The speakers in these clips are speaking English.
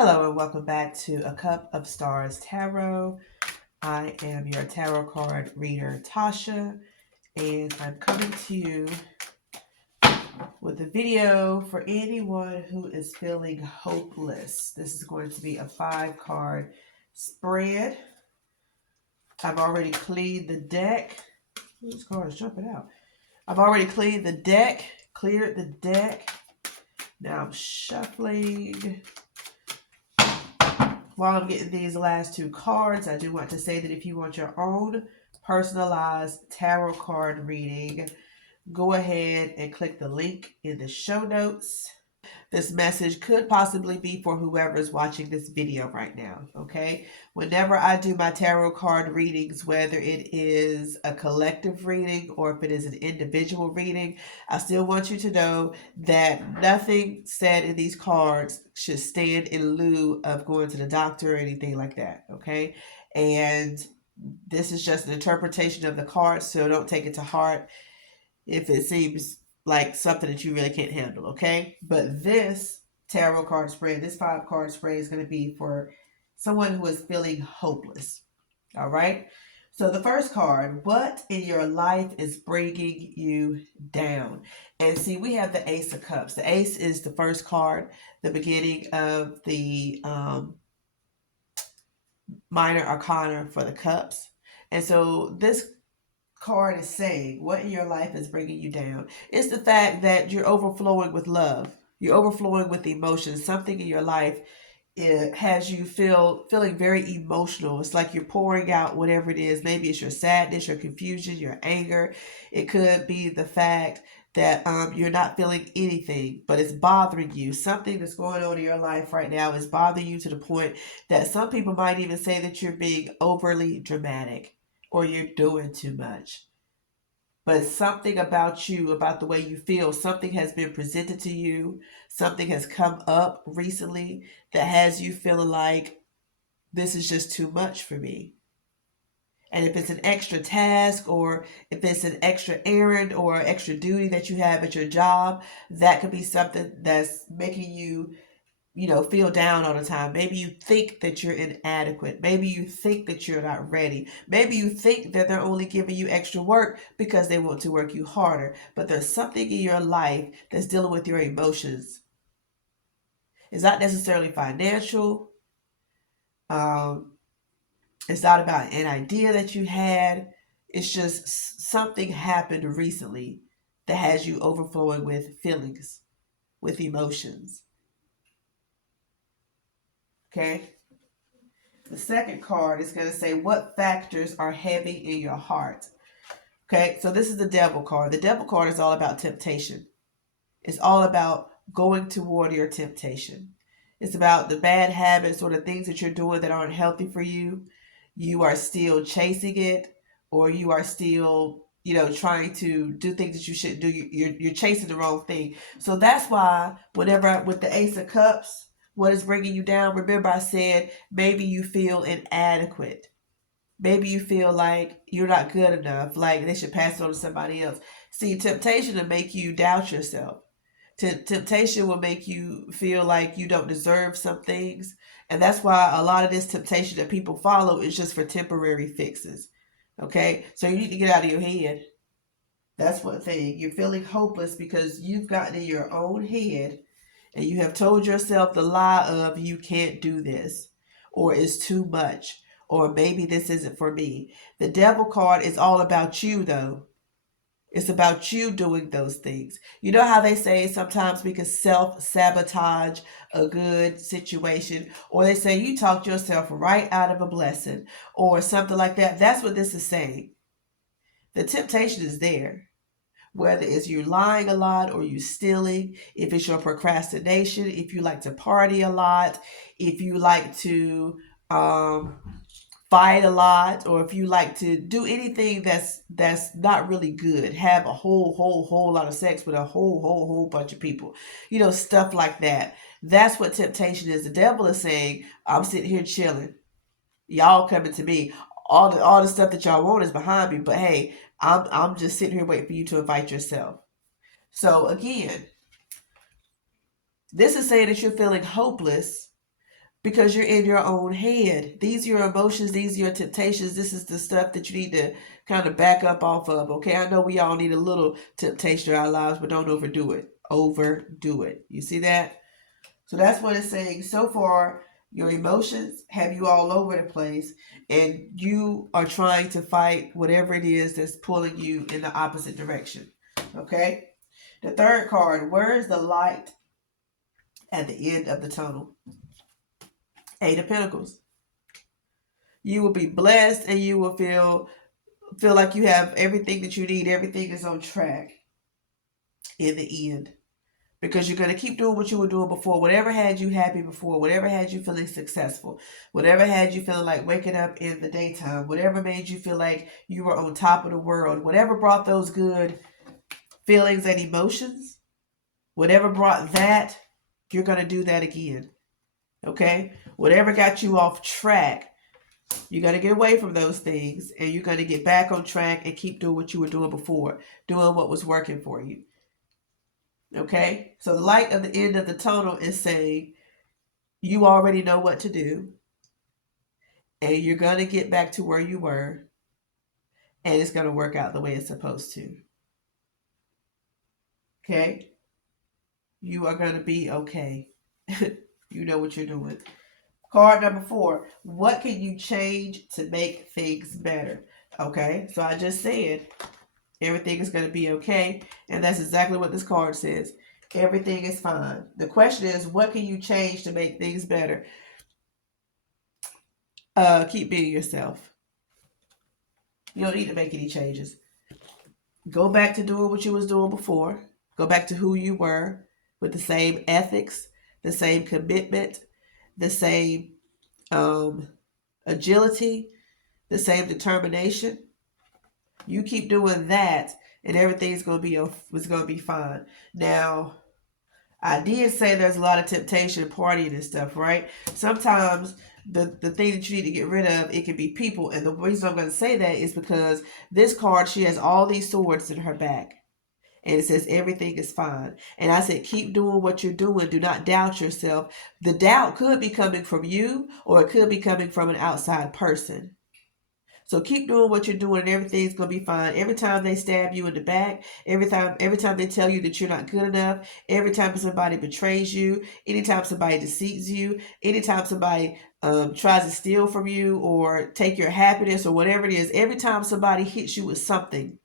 Hello and welcome back to A Cup of Stars Tarot. I am your tarot card reader, Tasha, and I'm coming to you with a video for anyone who is feeling hopeless. This is going to be a 5-card spread. I've already cleaned the deck. This card is jumping out. I've already cleaned the deck, cleared the deck. Now I'm shuffling. While I'm getting these last 2 cards, I do want to say that if you want your own personalized tarot card reading, go ahead and click the link in the show notes. This message could possibly be for whoever is watching this video right now, okay? Whenever I do my tarot card readings, whether it is a collective reading or if it is an individual reading, I still want you to know that nothing said in these cards should stand in lieu of going to the doctor or anything like that, okay? And this is just an interpretation of the cards, so don't take it to heart if it seems like something that you really can't handle, okay? But this tarot card spread, this 5-card spread is going to be for someone who is feeling hopeless, all right? So the first card, what in your life is bringing you down? And see, we have the Ace of Cups. The Ace is the first card, the beginning of the minor arcana for the cups. And so this card is saying what in your life is bringing you down. It's the fact that you're overflowing with love. You're overflowing with emotions. Something in your life, it has you feeling very emotional. It's like you're pouring out whatever it is. Maybe it's your sadness, your confusion, your anger. It could be the fact that you're not feeling anything, but it's bothering you. Something that's going on in your life right now is bothering you to the point that some people might even say that you're being overly dramatic or you're doing too much. But something about you, about the way you feel, something has been presented to you, something has come up recently that has you feeling like this is just too much for me. And if it's an extra task or if it's an extra errand or extra duty that you have at your job, that could be something that's making you feel down all the time. Maybe you think that you're inadequate. Maybe you think that you're not ready. Maybe you think that they're only giving you extra work because they want to work you harder. But there's something in your life that's dealing with your emotions. It's not necessarily financial. It's not about an idea that you had. It's just something happened recently that has you overflowing with feelings, with emotions. Okay? The second card is going to say what factors are heavy in your heart. Okay, so this is the Devil card. The Devil card is all about temptation. It's all about going toward your temptation. It's about the bad habits or the things that you're doing that aren't healthy for you. You are still chasing it, or you are still, trying to do things that you shouldn't do. You're chasing the wrong thing. So that's why whenever with the Ace of Cups, what is bringing you down? Remember I said maybe you feel inadequate. Maybe you feel like you're not good enough, like they should pass it on to somebody else. See, temptation will make you doubt yourself. Temptation will make you feel like you don't deserve some things. And that's why a lot of this temptation that people follow is just for temporary fixes. Okay? So you need to get out of your head. That's one thing. You're feeling hopeless because you've gotten in your own head and you have told yourself the lie of you can't do this, or it's too much, or maybe this isn't for me. The Devil card is all about you, though. It's about you doing those things. You know how they say sometimes we can self-sabotage a good situation, or they say you talked yourself right out of a blessing, or something like that. That's what this is saying. The temptation is there. Whether it's you lying a lot or you stealing, if it's your procrastination, if you like to party a lot, if you like to fight a lot, or if you like to do anything that's not really good, have a whole lot of sex with a whole bunch of people, stuff like that. That's what temptation is. The devil is saying, I'm sitting here chilling, y'all coming to me, all the stuff that y'all want is behind me, but hey, I'm just sitting here waiting for you to invite yourself. So again, this is saying that you're feeling hopeless because you're in your own head. These are your emotions. These are your temptations. This is the stuff that you need to kind of back up off of. Okay, I know we all need a little temptation in our lives, but don't overdo it. Overdo it. You see that? So that's what it's saying. So far, your emotions have you all over the place, and you are trying to fight whatever it is that's pulling you in the opposite direction. Okay? The third card, where is the light at the end of the tunnel? Eight of Pentacles. You will be blessed, and you will feel like you have everything that you need. Everything is on track in the end, because you're going to keep doing what you were doing before. Whatever had you happy before, whatever had you feeling successful, whatever had you feeling like waking up in the daytime, whatever made you feel like you were on top of the world, whatever brought those good feelings and emotions, whatever brought that, you're going to do that again. Okay? Whatever got you off track, you're going to get away from those things, and you're going to get back on track and keep doing what you were doing before, doing what was working for you. Okay? So the light at the end of the tunnel is saying you already know what to do, and you're going to get back to where you were, and it's going to work out the way it's supposed to. Okay? You are going to be okay. You know what you're doing. Card number 4. What can you change to make things better? Okay, so I just said everything is going to be okay. And that's exactly what this card says. Everything is fine. The question is, what can you change to make things better? Keep being yourself. You don't need to make any changes. Go back to doing what you was doing before. Go back to who you were, with the same ethics, the same commitment, the same agility, the same determination. You keep doing that, and everything's going to be fine. Now, I did say there's a lot of temptation, partying and stuff, right? Sometimes the thing that you need to get rid of, it can be people. And the reason I'm going to say that is because this card, she has all these swords in her back. And it says everything is fine. And I said, keep doing what you're doing. Do not doubt yourself. The doubt could be coming from you, or it could be coming from an outside person. So keep doing what you're doing, and everything's going to be fine. Every time they stab you in the back, every time they tell you that you're not good enough, every time somebody betrays you, anytime somebody deceives you, anytime somebody tries to steal from you or take your happiness or whatever it is, every time somebody hits you with something,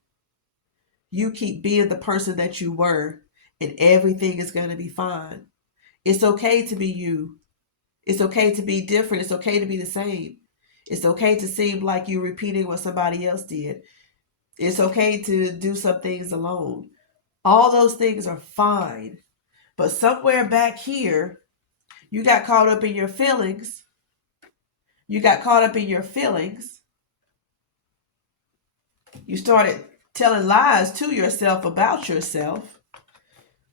you keep being the person that you were, and everything is going to be fine. It's okay to be you. It's okay to be different. It's okay to be the same. It's okay to seem like you're repeating what somebody else did. It's okay to do some things alone. All those things are fine. But somewhere back here, you got caught up in your feelings. You got caught up in your feelings. You started telling lies to yourself about yourself.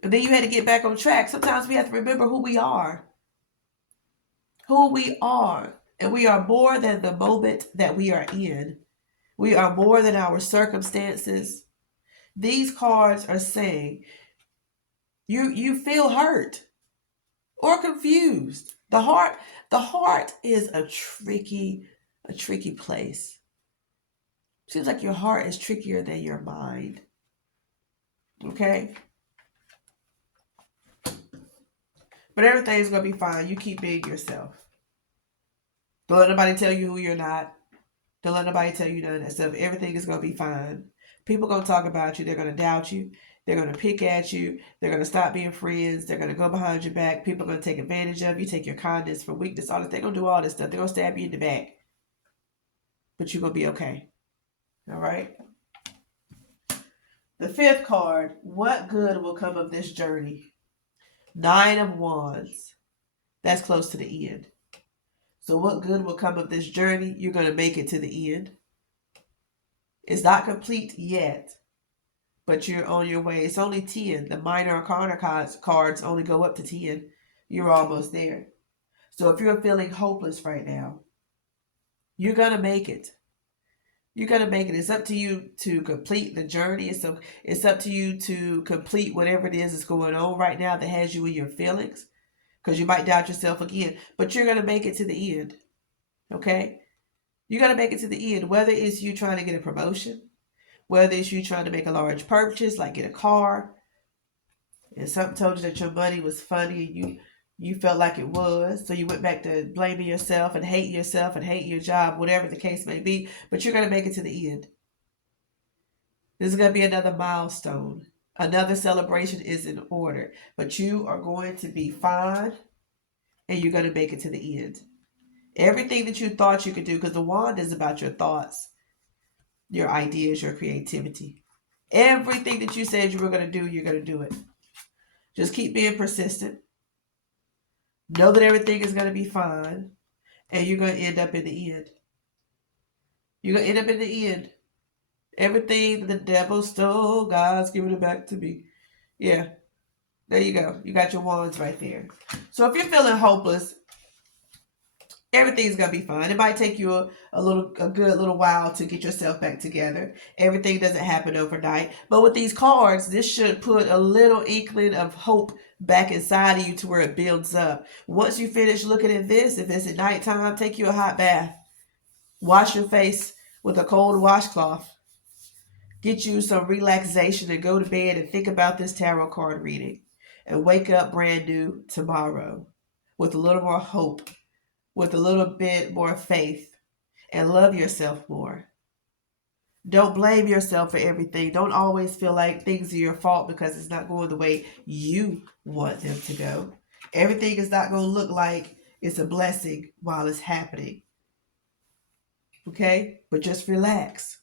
And then you had to get back on track. Sometimes we have to remember who we are. Who we are. And we are more than the moment that we are in. We are more than our circumstances. These cards are saying you feel hurt or confused. The heart is a tricky place. Seems like your heart is trickier than your mind. Okay? But everything's going to be fine. You keep being yourself. Don't let nobody tell you who you're not. Don't let nobody tell you none of that stuff. Everything is going to be fine. People are going to talk about you. They're going to doubt you. They're going to pick at you. They're going to stop being friends. They're going to go behind your back. People are going to take advantage of you, take your kindness for weakness. All this. They're going to do all this stuff. They're going to stab you in the back. But you're going to be okay. All right? The 5th card. What good will come of this journey? 9 of Wands. That's close to the end. So what good will come of this journey? You're going to make it to the end. It's not complete yet, but you're on your way. It's only 10. The minor arcana cards only go up to 10. You're almost there. So if you're feeling hopeless right now, you're going to make it. You're going to make it. It's up to you to complete the journey. It's up to you to complete whatever it is that's going on right now that has you in your feelings. because you might doubt yourself again, but you're going to make it to the end. Okay? You're going to make it to the end, whether it's you trying to get a promotion, whether it's you trying to make a large purchase, like get a car, and something told you that your money was funny and you felt like it was, so you went back to blaming yourself and hate your job, whatever the case may be, but you're going to make it to the end. This is going to be another milestone. Another celebration is in order, but you are going to be fine and you're going to make it to the end. Everything that you thought you could do, because the wand is about your thoughts, your ideas, your creativity. Everything that you said you were going to do, you're going to do it. Just keep being persistent. Know that everything is going to be fine, and you're going to end up in the end. You're going to end up in the end. Everything the devil stole, God's giving it back to me. Yeah, there you go. You got your wands right there. So if you're feeling hopeless, everything's gonna be fine. It might take you a good little while to get yourself back together. Everything doesn't happen overnight. But with these cards, this should put a little inkling of hope back inside of you to where it builds up. Once you finish looking at this, if it's at nighttime, take you a hot bath. Wash your face with a cold washcloth. Get you some relaxation and go to bed and think about this tarot card reading. And wake up brand new tomorrow with a little more hope, with a little bit more faith, and love yourself more. Don't blame yourself for everything. Don't always feel like things are your fault because it's not going the way you want them to go. Everything is not going to look like it's a blessing while it's happening. Okay? But just relax.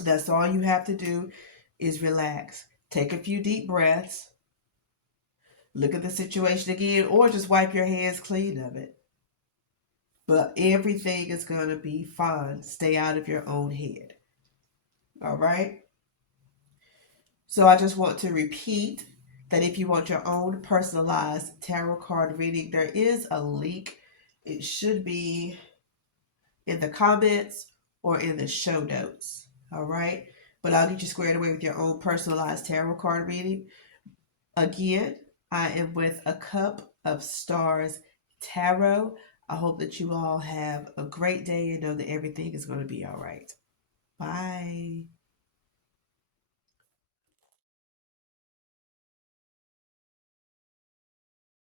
That's all you have to do is relax. Take a few deep breaths. Look at the situation again, or just wipe your hands clean of it. But everything is going to be fine. Stay out of your own head. All right? So I just want to repeat that if you want your own personalized tarot card reading, there is a link. It should be in the comments or in the show notes. All right? But I'll get you squared away with your own personalized tarot card reading. Again, I am with A Cup of Stars Tarot. I hope that you all have a great day and know that everything is going to be all right. Bye.